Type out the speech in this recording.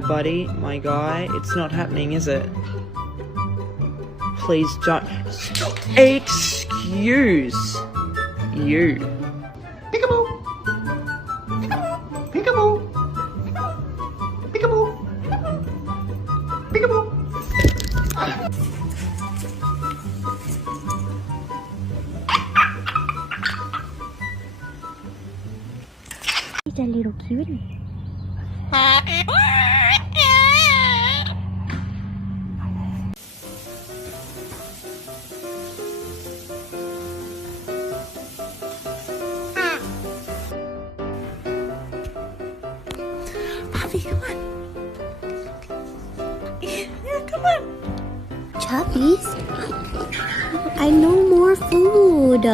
my buddy, my guy. It's not happening, is it? Please don't. Excuse you. Peekaboo! Peekaboo! Peekaboo! Peekaboo! He's a little cutie. Puppy, come on. Yeah, come on. Chubbies, I know more food.